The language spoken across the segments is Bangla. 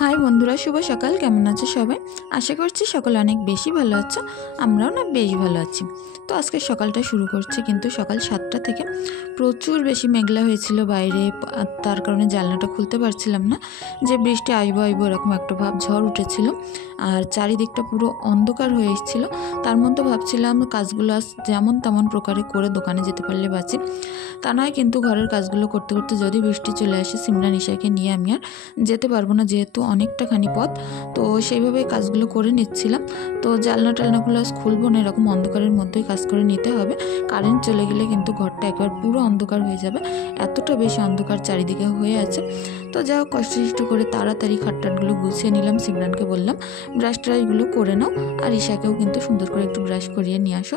হাই বন্ধুরা, শুভ সকাল। কেমন আছো সবাই? আশা করছি সকলে অনেক বেশি ভালো আছো। আমরাও না বেশ ভালো আছি। তো আজকে সকালটা শুরু করছি কিন্তু সকাল 7টা থেকে প্রচুর বেশি মেঘলা হয়েছিল বাইরে। তার কারণে জানলাটা খুলতে পারছিলাম না, যে বৃষ্টি আসবো আসবো এরকম একটা ভাব, ঝড় উঠেছিল আর চারিদিকটা পুরো অন্ধকার হয়ে এসেছিল। তার মধ্যে ভাবছিলাম কাজগুলো যেমন তেমন প্রকারে করে দোকানে যেতে পারলে বাঁচি, তা নয় কিন্তু ঘরের কাজগুলো করতে করতে যদি বৃষ্টি চলে আসে, সিমরান ঈশাকে নিয়ে আমি আর যেতে পারবো না, যেহেতু অনেকটাখানি পথ। তো সেইভাবে কাজগুলো করে নিচ্ছিলাম। তো জানলা টালনাগুলো আজ খুলবো না, এরকম অন্ধকারের মধ্যেই কাজ করে নিতে হবে। কারেন্ট চলে গেলে কিন্তু ঘরটা একবার পুরো অন্ধকার হয়ে যাবে, এতটা বেশি অন্ধকার চারিদিকে হয়ে আছে। তো যা হোক, কষ্ট করে তাড়াতাড়ি খাটটাটগুলো গুছিয়ে নিলাম। সিমরানকে বললাম ব্রাশ ট্রাশগুলো করে নাও, আর ঈশাকেও কিন্তু সুন্দর করে একটু ব্রাশ করিয়ে নিয়ে আসো।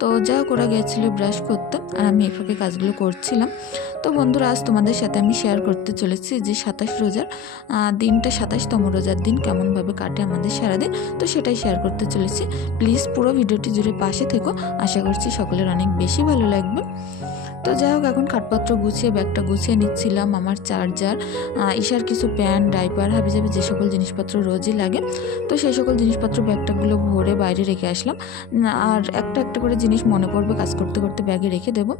তো যা হোক, ওরা গিয়েছিলো ব্রাশ করতে আর আমি এই ফাঁকে কাজগুলো করছিলাম। তো বন্ধুরা, আজ তোমাদের সাথে আমি শেয়ার করতে চলেছি যে 27 রোজার দিনটা, 27তম রোজার দিন কেমনভাবে কাটে আমাদের সারাদিন, তো সেটাই শেয়ার করতে চলেছি। প্লিজ পুরো ভিডিওটি জুড়ে পাশে থেকো, আশা করছি সকলের অনেক বেশি ভালো লাগবে। তো যাই হোক, এখন খাটপত্র গুছিয়ে ব্যাগটা গুছিয়ে নিচ্ছিলাম। আমার চার্জার, ঈশার কিছু প্যান্ট, ডাইপার, হাবিজাবি যে সকল জিনিসপত্র রোজই লাগে, তো সেই সকল জিনিসপত্র ব্যাগটাগুলো ভরে বাইরে রেখে আসলাম। আর একটা একটা করে জিনিস মনে পড়বে কাজ করতে করতে ব্যাগে রেখে দেবো।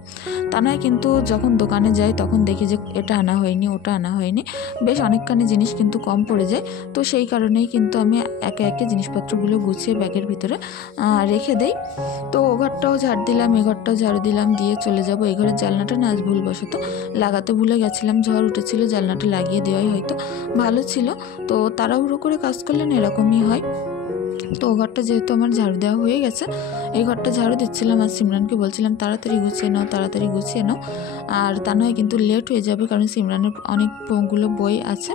তা নয় কিন্তু যখন দোকানে যাই তখন দেখি যে এটা আনা হয়নি, ওটা আনা হয়নি, বেশ অনেকখানি জিনিস কিন্তু কম পড়ে যায়। তো সেই কারণেই কিন্তু আমি একে একে জিনিসপত্রগুলো গুছিয়ে ব্যাগের ভিতরে রেখে দেই। তো ও ঘরটাও ঝাড় দিলাম, এ ঘরটাও ঝাড়ু দিলাম, দিয়ে চলে যাবো। এই ঘরের জানলাটা না আজ ভুলবশত লাগাতে ভুলে গেছিলাম, ঝড় উঠেছিল, জানলাটা লাগিয়ে দেওয়াই হয়তো ভালো ছিল। তো তাড়াহুড়ো করে কাজ করলে না এরকমই হয়। তো ও ঘরটা যেহেতু আমার ঝাড়ু দেওয়া হয়ে গেছে, এই ঘরটা ঝাড়ু দিচ্ছিলাম আর সিমরানকে বলছিলাম তাড়াতাড়ি গুছিয়ে নাও, তাড়াতাড়ি গুছিয়ে নাও। আর তা নয় কিন্তু লেট হয়ে যাবে, কারণ সিমরানের অনেকগুলো বই আছে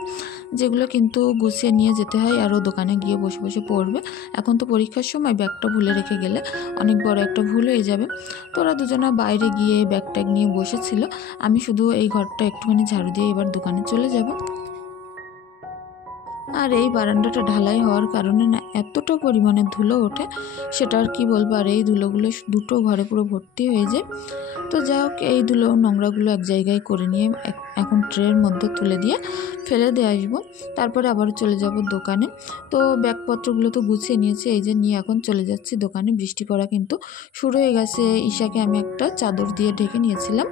যেগুলো কিন্তু গুছিয়ে নিয়ে যেতে হয়, আর ও দোকানে গিয়ে বসে বসে পড়বে। এখন তো পরীক্ষার সময় ব্যাগটা ভুলে রেখে গেলে অনেক বড় একটা ভুল হয়ে যাবে। তো ওরা দুজনা বাইরে গিয়ে ব্যাগ ট্যাগ নিয়ে বসেছিল, আমি শুধু এই ঘরটা একটুখানি ঝাড়ু দিয়ে এবার দোকানে চলে যাব। আর এই বারান্দাটা ঢালাই হওয়ার কারণে না এতটা পরিমাণে ধুলো ওঠে, সেটা আর কি বলবো। আর এই ধুলোগুলো দুটো ঘরে পুরো ভর্তি হয়ে যায়। তো যাই হোক, এই ধুলো নোংরাগুলো এক জায়গায় করে নিয়ে এখন ট্রের মধ্যে তুলে দিয়ে ফেলে দিয়ে আসবো, তারপরে আবার চলে যাব দোকানে। তো ব্যাগপত্রগুলো তো গুছিয়ে নিয়েছি, এই যে নিয়ে এখন চলে যাচ্ছি দোকানে। বৃষ্টি পড়া কিন্তু শুরু হয়ে গেছে। ঈশাকে আমি একটা চাদর দিয়ে ঢেকে নিয়েছিলাম,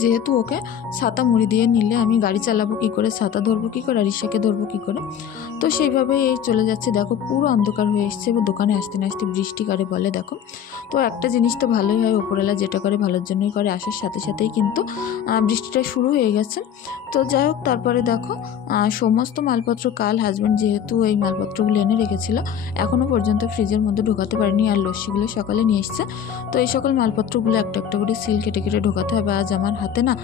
যেহেতু ওকে ছাতা মুড়ি দিয়ে নিলে আমি গাড়ি চালাবো কী করে, ছাতা ধরবো কী করে, আর ঈশাকে ধরবো কী করে। তো সেইভাবেই এই চলে যাচ্ছে। দেখো পুরো অন্ধকার হয়ে এসছে, এবার দোকানে আসতে না আসতে বৃষ্টি কারে বলে দেখো। তো একটা জিনিস তো ভালোই হয়, ওপরওয়ালা যেটা করে ভালোর জন্যই করে, আসার সাথে সাথেই কিন্তু বৃষ্টিটা শুরু হয়ে গেছে। তো যাই হোক, তারপরে দেখো সমস্ত মালপত্র কাল হাজব্যান্ড যেহেতু এই মালপত্রগুলো এনে রেখেছিল, এখনও পর্যন্ত ফ্রিজের মধ্যে ঢোকাতে পারিনি, আর লস্যিগুলো সকালে নিয়ে এসছে। তো এই সকল মালপত্রগুলো একটা একটা করে সিল কেটে কেটে ঢোকাতে হবে। আজ আমার হাতে না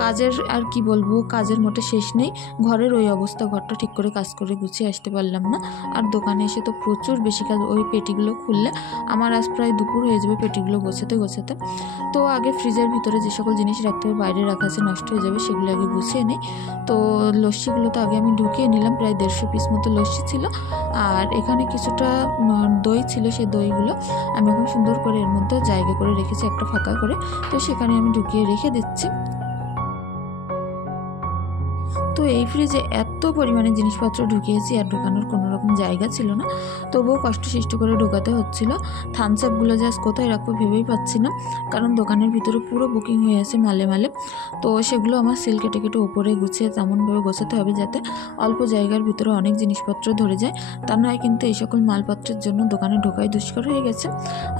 কাজের, আর কি বলবো, কাজের মোটে শেষ নেই। ঘরের ওই অবস্থা, ঘরটা ঠিক করে কাজ করে গুছিয়ে আসতে পারলাম না। আর দোকানে এসে তো প্রচুর বেশি কাজ, ওই পেটিগুলো খুললে আমার আজ প্রায় দুপুর হয়ে যাবে পেটিগুলো গোছাতে গোছাতে। তো আগে ফ্রিজের ভিতরে যে সকল জিনিস রাখতে হবে, বাইরে রাখা আছে নষ্ট হয়ে যাবে, সেগুলো আগে গুছিয়ে নিই। তো লস্যিগুলো তো আগে আমি ঢুকিয়ে নিলাম, প্রায় 150 পিস মতো লস্যি ছিল, আর এখানে কিছুটা দই ছিল। সেই দইগুলো আমি এখন সুন্দর করে এর মধ্যে জায়গা করে রেখেছি একটা ফাঁকা করে, তো সেখানে আমি ঢুকিয়ে রেখে দিচ্ছি। তো এই ফ্রিজে এত পরিমাণে জিনিসপত্র ঢুকিয়েছি আর ঢোকানোর কোনো রকম জায়গা ছিল না, তবুও কষ্ট করে ঢোকাতে হচ্ছিল। থামস আপগুলো জাস্ট কোথায় রাখবো ভেবেই পাচ্ছি না, কারণ দোকানের ভিতরে পুরো বুকিং হয়ে আছে মালে মালে। তো সেগুলো আমার সিল কেটে কেটে উপরে গুছিয়ে তেমনভাবে গোছাতে হবে যাতে অল্প জায়গার ভিতরে অনেক জিনিসপত্র ধরে যায়। তা নয় কিন্তু এই সকল মালপত্রের জন্য দোকানে ঢোকাই দুষ্কর হয়ে গেছে।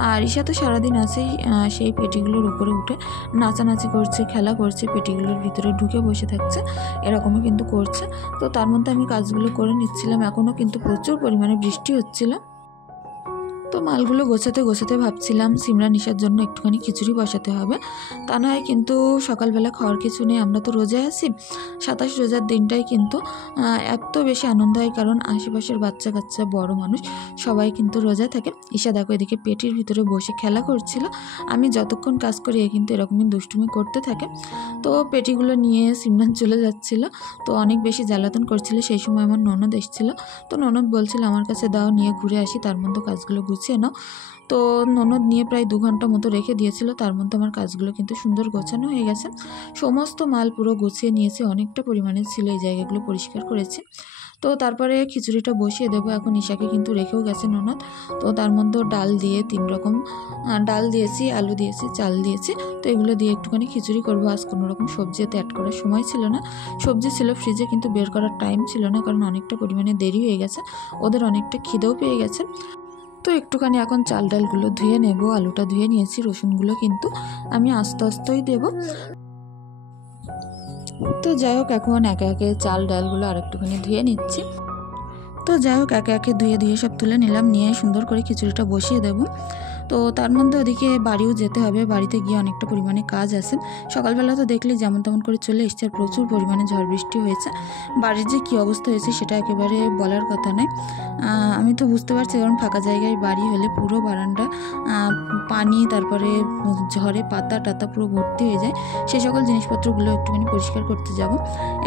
আর ঈশা তো সারাদিন আছেই, সেই পেটিগুলোর উপরে উঠে নাচানাচি করছে, খেলা করছে, পেটিগুলোর ভিতরে ঢুকে বসে থাকছে, এরকমই কিন্তু করছে। তো তার মধ্যে আমি কাজগুলো করে নিচ্ছিলাম, এখনও কিন্তু প্রচুর পরিমাণে বৃষ্টি হচ্ছিল। তো মালগুলো গোছাতে গোছাতে ভাবছিলাম সিমরান ঈশার জন্য একটুখানি খিচুড়ি বসাতে হবে, তা নয় কিন্তু সকালবেলা খাওয়ার কিছু নেই। আমরা তো রোজায় আছি, 27 রোজার দিনটাই কিন্তু এত বেশি আনন্দ হয়, কারণ আশেপাশের বাচ্চা কাচ্চা বড় মানুষ সবাই কিন্তু রোজা থাকে। ঈশা দেখো এদিকে পেটির ভিতরে বসে খেলা করছিল, আমি যতক্ষণ কাজ করি কিন্তু এরকমই দুষ্টুমি করতে থাকে। তো পেটিগুলো নিয়ে সিমরান চলে যাচ্ছিল, তো অনেক বেশি জ্বালাতন করছিল। সেই সময় আমার ননদ এসেছিল, তো ননদ বলছিল আমার কাছে দাও, নিয়ে ঘুরে আসি, তার মধ্যে কাজগুলো গুছিয়ে নাও। তো ননদ নিয়ে প্রায় 2 ঘন্টা মতো রেখে দিয়েছিল, তার মধ্যে আমার কাজগুলো কিন্তু সুন্দর গোছানো হয়ে গেছে। সমস্ত মাল পুরো গুছিয়ে নিয়েছি, অনেকটা পরিমাণে ছিল, এই জায়গাগুলো পরিষ্কার করেছি। তো তারপরে খিচুড়িটা বসিয়ে দেবো। এখন ঈশাকে কিন্তু রেখেও গেছে ননদ। তো তার মধ্যে ডাল দিয়ে 3 রকম ডাল দিয়েছি, আলু দিয়েছি, চাল দিয়েছি। তো এগুলো দিয়ে একটুখানি খিচুড়ি করবো। আজ কোনো রকম সবজি এতে অ্যাড করার সময় ছিল না। সবজি ছিল ফ্রিজে, কিন্তু বের করার টাইম ছিল না, কারণ অনেকটা পরিমাণে দেরি হয়ে গেছে, ওদের অনেকটা খিদেও পেয়ে গেছে। তো একটুখানি এখন চাল ডালগুলো ধুয়ে নেব। আলুটা ধুয়ে নিয়েছি, রসুনগুলো কিন্তু আমি আস্তে আস্তেই দেবো। তো যাই হোক, এখন একে একে চাল ডালগুলো আর একটুখানি ধুয়ে নিচ্ছি। তো যাই হোক, একে একে ধুয়ে সব তুলে নিলাম, নিয়ে সুন্দর করে খিচুড়িটা বসিয়ে দেবো। তো তার মধ্যে ওদিকে বাড়িও যেতে হবে, বাড়িতে গিয়ে অনেকটা পরিমাণে কাজ আছে। সকালবেলা তো দেখলে যেমন তেমন করে চলে এসছে, আর প্রচুর পরিমাণে ঝড় বৃষ্টি হয়েছে। বাড়ির যে কী অবস্থা হয়েছে সেটা একেবারে বলার কথা নয়। আমি তো বুঝতে পারছি, কারণ ফাঁকা জায়গায় বাড়ি হলে পুরো বারান্দা পানি, তারপরে ঝড়ে পাতা টাতা পুরো ভর্তি হয়ে যায়। সেই সকল জিনিসপত্রগুলো একটুখানি পরিষ্কার করতে যাব।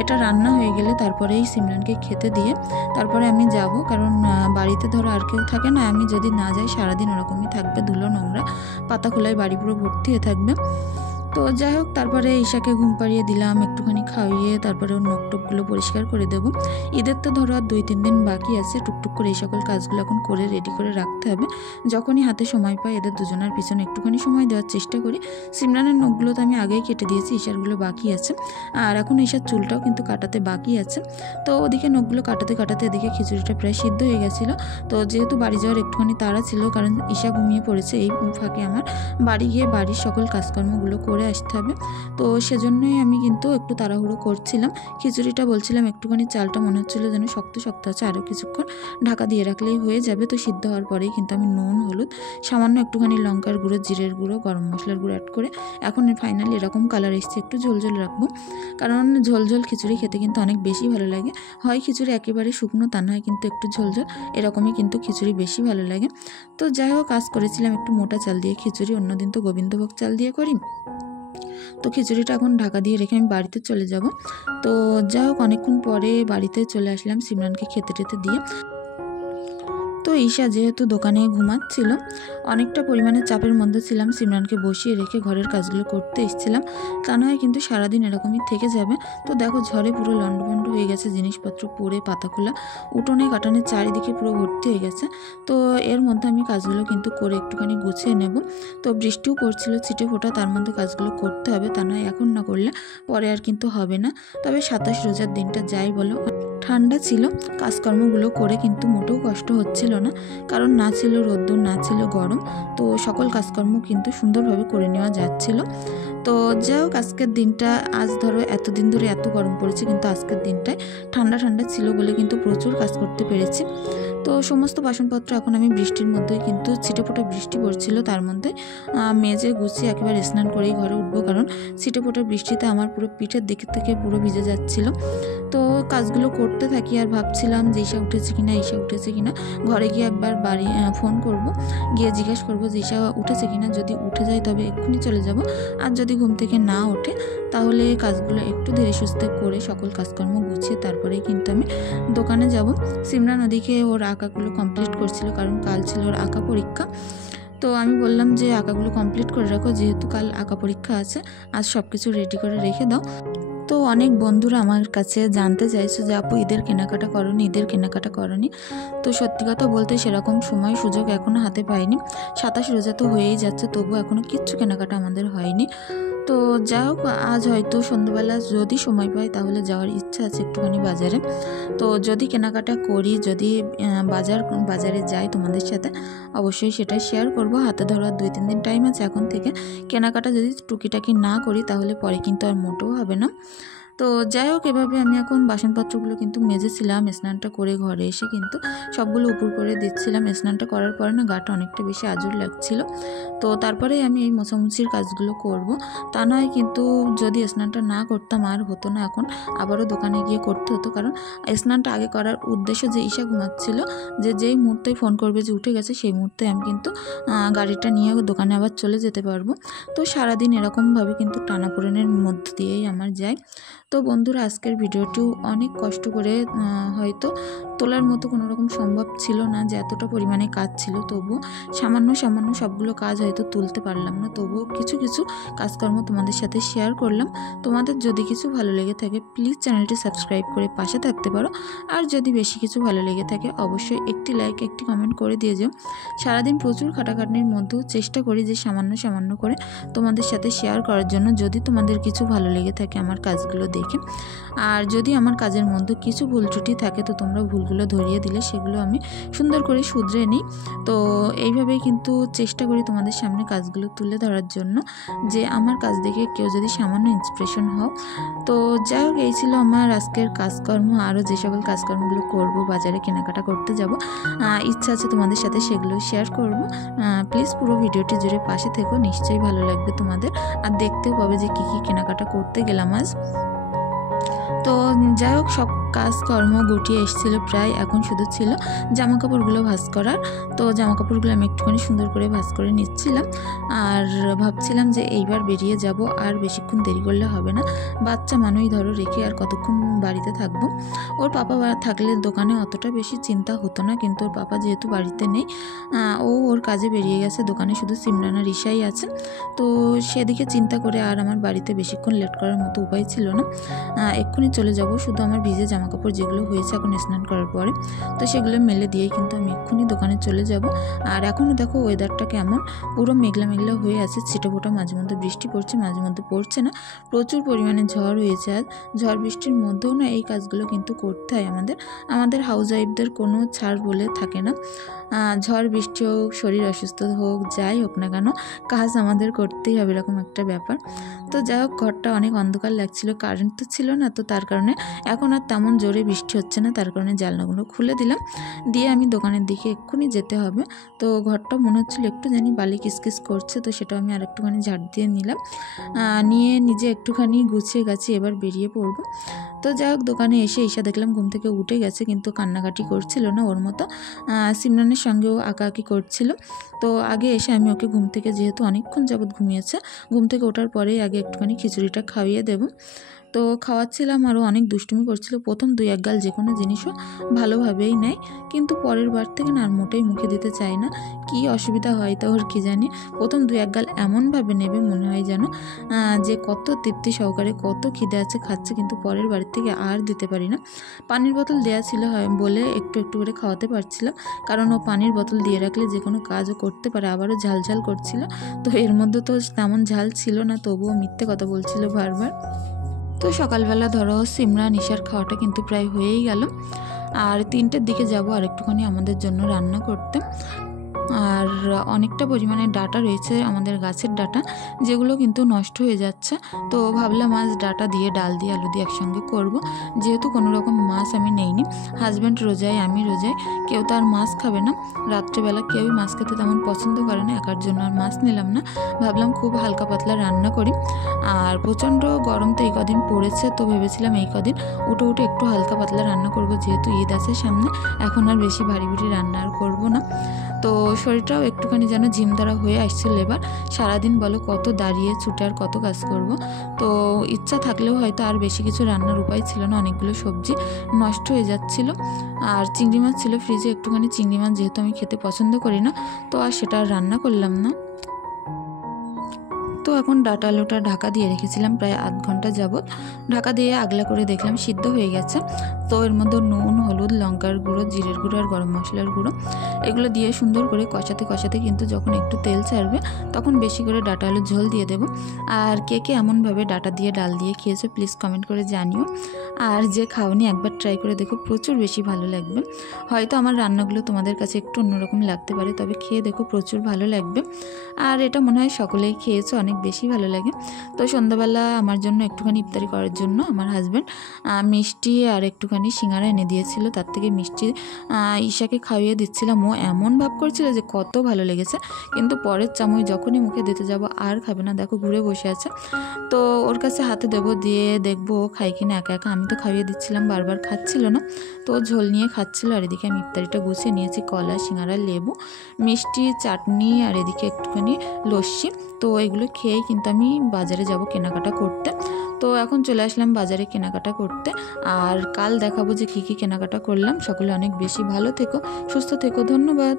এটা রান্না হয়ে গেলে তারপরেই সিমরানকে খেতে দিয়ে তারপরে আমি যাব, কারণ বাড়িতে ধরো আর কেউ থাকে না। আমি যদি না যাই সারাদিন ওরকমই থাকবে, ধুলো নোংরা পাতা খোলায় বাড়ি পুরো ভর্তি হয়ে থাকবে। তো যাই হোক, তারপরে ঈশাকে ঘুম পাড়িয়ে দিলাম, একটুখানি খাইয়ে তারপরে ওর নখটকগুলো পরিষ্কার করে দেবো। ঈদের তো ধরো আর 2-3 দিন বাকি আছে। টুকটুক করে এই সকল কাজগুলো এখন করে রেডি করে রাখতে হবে। যখনই হাতে সময় পাই এদের দুজনের পিছনে একটুখানি সময় দেওয়ার চেষ্টা করি। সিমরানের নখগুলো তো আমি আগেই কেটে দিয়েছি, ঈশারগুলো বাকি আছে। আর এখন ঈশার চুলটাও কিন্তু কাটাতে বাকি আছে। তো ওদিকে নখগুলো কাটাতে কাটাতে এদিকে খিচুড়িটা প্রায় সিদ্ধ হয়ে গেছিলো। তো যেহেতু বাড়ি যাওয়ার একটুখানি তাড়া ছিল, কারণ ঈশা ঘুমিয়ে পড়েছে, এই ফাঁকে আমার বাড়ি গিয়ে বাড়ির সকল কাজকর্মগুলো করে আসতে হবে। তো সেজন্যই আমি কিন্তু একটু তাড়াহুড়ো করছিলাম। খিচুড়িটা বলছিলাম একটুখানি চালটা মনে হচ্ছিলো যেন শক্ত শক্ত আছে, আরও কিছুক্ষণ ঢাকা দিয়ে রাখলেই হয়ে যাবে। তো সিদ্ধ হওয়ার পরেই কিন্তু আমি নুন, হলুদ, সামান্য একটুখানি লঙ্কার গুঁড়ো, জিরের গুঁড়ো, গরম মশলার গুঁড়ো অ্যাড করে এখন ফাইনালি এরকম কালার এসছে। একটু ঝোলঝোল রাখবো, কারণ ঝোলঝোল খিচুড়ি খেতে কিন্তু অনেক বেশি ভালো লাগে। হয় খিচুড়ি একেবারে শুকনো, তা নয় কিন্তু একটু ঝোলঝোল, এরকমই কিন্তু খিচুড়ি বেশি ভালো লাগে। তো যাই হোক, কাজ করেছিলাম একটু মোটা চাল দিয়ে খিচুড়ি, অন্যদিন তো গোবিন্দভোগ চাল দিয়ে করি। তো খিচুড়িটা এখন ঢাকা দিয়ে রেখে আমি বাড়িতে চলে যাব। তো যাই হোক, অনেকক্ষণ পরে বাড়িতে চলে আসলাম সিমরানকে খেতে টেতে দিয়ে। তো ঈশা যেহেতু দোকানে ঘুমাচ্ছিল, অনেকটা পরিমাণে চাপের মধ্যে ছিলাম। সিমরানকে বসিয়ে রেখে ঘরের কাজগুলো করতে এসেছিলাম, তা নয় কিন্তু সারাদিন এরকমই থেকে যাবে। তো দেখো, ঝড়ে পুরো লন্ডভন্ড হয়ে গেছে, জিনিসপত্র পড়ে পাতাখোলা, উঠোনে কাটানে চারিদিকে পুরো ভর্তি হয়ে গেছে। তো এর মধ্যে আমি কাজগুলো কিন্তু করে একটুখানি গুছিয়ে নেব। তো বৃষ্টিও পড়ছিল ছিটে ফোঁটা, তার মধ্যে কাজগুলো করতে হবে, তা নয় এখন না করলে পরে আর কিন্তু হবে না। তবে 27 রোজার দিনটা যাই বলো ঠান্ডা ছিল, কাজকর্মগুলো করে কিন্তু মোটেও কষ্ট হচ্ছিল না, কারণ না ছিল রোদ্দুর, না ছিল গরম। তো সকল কাজকর্ম কিন্তু সুন্দরভাবে করে নেওয়া যাচ্ছিল। তো যাই হোক, আজকের দিনটা, আজ ধরো এতদিন ধরে এত গরম পড়েছে, কিন্তু আজকের দিনটায় ঠান্ডা ঠান্ডা ছিল বলে কিন্তু প্রচুর কাজ করতে পেরেছি। তো সমস্ত বাসনপত্র এখন আমি বৃষ্টির মধ্যে, কিন্তু ছিটেফোঁটা বৃষ্টি পড়ছিল, তার মধ্যে মেজে গুছিয়ে একেবারে স্নান করেই ঘরে উঠবো, কারণ ছিটেফোঁটা বৃষ্টিতে আমার পুরো পিঠের দিক থেকে পুরো ভিজে যাচ্ছিল। তো কাজগুলো করতে থাকি আর ভাবছিলাম যে ঈশা উঠেছে কিনা। ঘরে গিয়ে একবার বাড়ি ফোন করব, গিয়ে জিজ্ঞেস করবো যে ঈশা উঠেছে কিনা। যদি উঠে যায় তবে এক্ষুনি চলে যাব, আর যদি ঘুম থেকে না ওঠে তাহলে কাজগুলো একটু ধীরে সুস্থে করে সকল কাজকর্ম গুছিয়ে তারপরেই কিন্তু আমি দোকানে যাব। সিমরান ওদিকে ওর আঁকাগুলো কমপ্লিট করছিল, কারণ কাল ছিল ওর আঁকা পরীক্ষা। তো আমি বললাম যে আঁকাগুলো কমপ্লিট করে রাখো, যেহেতু কাল আঁকা পরীক্ষা আছে, আজ সব কিছু রেডি করে রেখে দাও। তো অনেক বন্ধুরা আমার কাছে জানতে চাইছে যে আপু ঈদের কেনাকাটা করনি। তো সত্যি কথা বলতে সেরকম সময় সুযোগ এখনও হাতে পাইনি। 27 রোজা তো হয়েই যাচ্ছে, তবু এখনও কিচ্ছু কেনাকাটা আমাদের হয়নি। তো যাই হোক, আজ হয়তো সন্ধ্যাবেলা যদি সময় পাই তাহলে যাওয়ার ইচ্ছা আছে একটুখানি বাজারে। তো যদি কেনাকাটা করি, যদি বাজারে যাই তোমাদের সাথে, অবশ্যই সেটা শেয়ার করব। হাতে ধরার 2-3 দিন টাইম আছে এখন থেকে। কেনাকাটা যদি টুকিটাকি না করি তাহলে পরে কিন্তু আর মোটেও হবে না। তো যাই হোক, এভাবে আমি এখন বাসনপত্রগুলো কিন্তু মেজেছিলাম। স্নানটা করে ঘরে এসে কিন্তু সবগুলো উপর করে দিচ্ছিলাম। স্নানটা করার পরে না গাটা অনেকটা বেশি আজুর লাগছিল। তো তারপরে আমি এই মোছামুছির কাজগুলো করব। তা নয় কিন্তু যদি স্নানটা না করতাম আর হতো না, এখন আবারও দোকানে গিয়ে করতে হতো। কারণ স্নানটা আগে করার উদ্দেশ্য যে ঈশা ঘুমাচ্ছিল, যেই মুহূর্তেই ফোন করবে যে উঠে গেছে, সেই মুহূর্তে আমি কিন্তু গাড়িটা নিয়ে দোকানে আবার চলে যেতে পারবো। তো সারাদিন এরকমভাবে কিন্তু টানাপোড়েনের মধ্যে দিয়েই আমার যায়। তো বন্ধুরা, আজকের ভিডিওটিও অনেক কষ্ট করে হয়তো তোলার মতো কোনো রকম সম্ভব ছিল না, যে এতটা পরিমাণে কাজ ছিল। তবুও সামান্য সবগুলো কাজ হয়তো তুলতে পারলাম না, তবুও কিছু কাজকর্ম তোমাদের সাথে শেয়ার করলাম। তোমাদের যদি কিছু ভালো লেগে থাকে প্লিজ চ্যানেলটি সাবস্ক্রাইব করে পাশে থাকতে পারো। আর যদি বেশি কিছু ভালো লেগে থাকে অবশ্যই একটি লাইক একটি কমেন্ট করে দিয়ে যাও। সারাদিন প্রচুর খাটাখাটনির মধ্যেও চেষ্টা করি যে সামান্য করে তোমাদের সাথে শেয়ার করার জন্য, যদি তোমাদের কিছু ভালো লেগে থাকে আমার কাজগুলো দেখে। আর যদি আমার কাজের মধ্যে কিছু ভুল ত্রুটি থাকে তো তোমরা ভুলগুলো ধরিয়ে দিলে সেগুলো আমি সুন্দর করে শুধরে নিই। তো এইভাবেই কিন্তু চেষ্টা করি তোমাদের সামনে কাজগুলো তুলে ধরার জন্য, যে আমার কাজ দেখে কেউ যদি সামান্য ইন্সপিরেশন হও। তো যাই হোক, এই ছিল আমার আজকের কাজকর্ম। আরও যে সকল কাজকর্মগুলো করব, বাজারে কেনাকাটা করতে যাব, ইচ্ছা আছে তোমাদের সাথে সেগুলো শেয়ার করব। প্লিজ পুরো ভিডিওটি জুড়ে পাশে থেকো, নিশ্চয়ই ভালো লাগবে তোমাদের। আর দেখতেও পাবে যে কী কেনাকাটা করতে গেলাম আজ। তো যাই হোক, সব কাজকর্ম গুটিয়ে এসেছিলো প্রায়, এখন শুধু ছিল জামা কাপড়গুলো ভাঁজ করার। তো জামা কাপড়গুলো আমি একটুখানি সুন্দর করে ভাঁজ করে নিচ্ছিলাম। আর ভাবছিলাম যে এইবার বেরিয়ে যাব, আর বেশিক্ষণ দেরি করলে হবে না। বাচ্চা মানুষ ধরো রেখে আর কতক্ষণ বাড়িতে থাকবো। ওর পাপা থাকলে দোকানে অতটা বেশি চিন্তা হতো না, কিন্তু ওর পাপা যেহেতু বাড়িতে নেই, ওর কাজে বেরিয়ে গেছে, দোকানে শুধু সিমরান আর রিশাই আছে। তো সেদিকে চিন্তা করে আর আমার বাড়িতে বেশিক্ষণ লেট করার মতো উপায় ছিল না। এক্ষুনি চলে যাব, শুধু আমার ভিজে জামা কাপড় যেগুলো হয়েছে এখন স্নান করার পরে, তো সেগুলো মেলে দিয়েই কিন্তু আমি এক্ষুনি দোকানে চলে যাব। আর এখনও দেখো ওয়েদারটা কেমন, পুরো মেঘলা হয়ে আছে, ছিটেফোঁটা মাঝে মধ্যে বৃষ্টি পড়ছে, মাঝে মধ্যে পড়ছে না। প্রচুর পরিমাণে ঝড় হয়েছে আজ। ঝড় বৃষ্টির মধ্যেও না এই কাজগুলো কিন্তু করতে হয় আমাদের হাউস ওয়াইফদের কোনো ছাড় বলে থাকে না। ঝড় বৃষ্টি হোক, শরীর অসুস্থ হোক, যাই হোক না কেন, কাজ আমাদের করতেই হবে, এরকম একটা ব্যাপার। তো যাই হোক, ঘরটা অনেক অন্ধকার লাগছিল, কারেন্ট তো ছিল না, তো তার কারণে এখন আর তেমন জোরে বৃষ্টি হচ্ছে না, তার কারণে জানলাগুলো খুলে দিলাম, দিয়ে আমি দোকানের দিকে এক্ষুনি যেতে হবে। তো ঘরটা মনে হচ্ছিল একটু জানি বালি কিসকিস করছে, তো সেটা আমি আর একটুখানি ঝাড় দিয়ে নিলাম, নিয়ে নিজে একটুখানি গুছিয়ে গাছিয়ে এবার বেরিয়ে পড়বো। তো যাই হোক, দোকানে এসে ঈশা দেখলাম ঘুম থেকে উঠে গেছে, কিন্তু কান্নাকাটি করছিল না ওর মতো, সিমরানের সঙ্গেও আঁকাআঁকি করছিল। তো আগে এসে আমি ওকে ঘুম থেকে, যেহেতু অনেকক্ষণ যাবৎ ঘুমিয়েছে, ঘুম থেকে ওঠার পরেই আগে একটুখানি খিচুড়িটা খাইয়ে দেবো। তো খাওয়াচ্ছিলাম, আরও অনেক দুষ্টুমি করছিল। প্রথম 2-1 গাল যে কোনো জিনিসও ভালোভাবেই নেয়, কিন্তু পরের বার থেকে না আর মোটেই মুখে দিতে চায় না। কি অসুবিধা হয় তা ওর কি জানি, প্রথম 2-1 গাল এমনভাবে নেবে মনে হয় যেন যে কত তৃপ্তি সহকারে, কত খিদে আছে খাচ্ছে, কিন্তু পরের বাড়ির থেকে আর দিতে পারি না। পানির বোতল দেওয়া ছিল হয় বলে একটু করে খাওয়াতে পারছিলাম, কারণ ও পানির বোতল দিয়ে রাখলে যে কোনো কাজও করতে পারে। আবারও ঝাল করছিল, তো এর মধ্যে তো তেমন ঝাল ছিল না, তবুও মিথ্যে কথা বলছিল বারবার। তো সকালবেলা ধরো সিমরান ঈশার খাওয়াটা কিন্তু প্রায় হয়েই গেল। আর 3টের দিকে যাব আর একটুখানি আমাদের জন্য রান্না করতে। আর অনেকটা পরিমাণে ডাটা রয়েছে, আমাদের গাছের ডাটা, যেগুলো কিন্তু নষ্ট হয়ে যাচ্ছে। তো ভাবলাম আজ ডাটা দিয়ে ডাল দিয়ে আলু দিয়ে একসঙ্গে করব, যেহেতু কোনো রকম মাছ আমি নেইনি। হাজব্যান্ড রোজায়, আমি রোজায়, কেউ তো আর মাছ খাবে না। রাত্রেবেলা কেউই মাছ খেতে তেমন পছন্দ করে না, একার জন্য আর মাছ নিলাম না। ভাবলাম খুব হালকা পাতলা রান্না করি। আর প্রচণ্ড গরম তো এই কদিন পড়েছে, তো ভেবেছিলাম এই কদিন উঠে একটু হালকা পাতলা রান্না করব, যেহেতু ঈদ আছে সামনে, এখন আর বেশি ভারী রান্না আর করবো না। তো শরীরটাও একটুখানি যেন ঝিমধরা হয়ে আসছিল এবার। সারাদিন বলো কত দাঁড়িয়ে ছুটে আর কত কাজ করব। তো ইচ্ছা থাকলেও হয়তো আর বেশি কিছু রান্নার উপায় ছিল না, অনেকগুলো সবজি নষ্ট হয়ে যাচ্ছিল। আর চিংড়ি মাছ ছিল ফ্রিজে, একটুখানি চিংড়ি মাছ যেহেতু আমি খেতে পছন্দ করি না, তো আর সেটা আর রান্না করলাম না। তো এখন ডাটা আলুটা ঢাকা দিয়ে রেখেছিলাম প্রায় আধ ঘন্টা যাবৎ, ঢাকা দিয়ে আগলা করে দেখলাম সিদ্ধ হয়ে গেছে। তো এর মধ্যে নুন, হলুদ, লঙ্কার গুঁড়ো, জিরের গুঁড়ো আর গরম মশলার গুঁড়ো এগুলো দিয়ে সুন্দর করে কষাতে কিন্তু যখন একটু তেল ছাড়বে তখন বেশি করে ডাটা আলুর ঝোল দিয়ে দেবো। আর কে এমনভাবে ডাটা দিয়ে ডাল দিয়ে খেয়েছো প্লিজ কমেন্ট করে জানিও। আর যে খাওনি একবার ট্রাই করে দেখো, প্রচুর বেশি ভালো লাগবে। হয়তো আমার রান্নাগুলো তোমাদের কাছে একটু অন্যরকম লাগতে পারে, তবে খেয়ে দেখো প্রচুর ভালো লাগবে। আর এটা মনে হয় সকলেই খেয়েছো, অনেক বেশি ভালো লাগে। তো সন্ধ্যাবেলা আমার জন্য একটুখানি ইফতারি করার জন্য আমার হাজব্যান্ড মিষ্টি আর একটুখানি সিঙ্গারা এনে দিয়েছিল, তার থেকে মিষ্টি ঈশাকে খাইয়ে দিচ্ছিলাম। ও এমন ভাব করছিল যে কত ভালো লেগেছে, কিন্তু পরের চামচ যখনই মুখে দিতে যাব আর খাবে না, দেখো ঘুরে বসে আছে। তো ওর কাছে হাতে দেবো, দিয়ে দেখবো ও খাই কিনা একা একা। আমি তো খাইয়ে দিচ্ছিলাম, বারবার খাচ্ছিল না, তো ঝোল নিয়ে খাচ্ছিল। আর এদিকে আমি ইফতারিটা গুছিয়ে নিয়েছি, কলা, সিঙ্গারা, লেবু, মিষ্টি, চাটনি আর এদিকে একটুখানি লস্যি। তো এগুলো খেয়েই কিন্তু আমি বাজারে যাব কেনাকাটা করতে। তো তো এখন চলে আসলাম বাজারে কেনাকাটা করতে, আর কাল দেখাবো যে কী কী কেনাকাটা করলাম। সকলে অনেক বেশি ভালো থেকো, সুস্থ থেকো, ধন্যবাদ।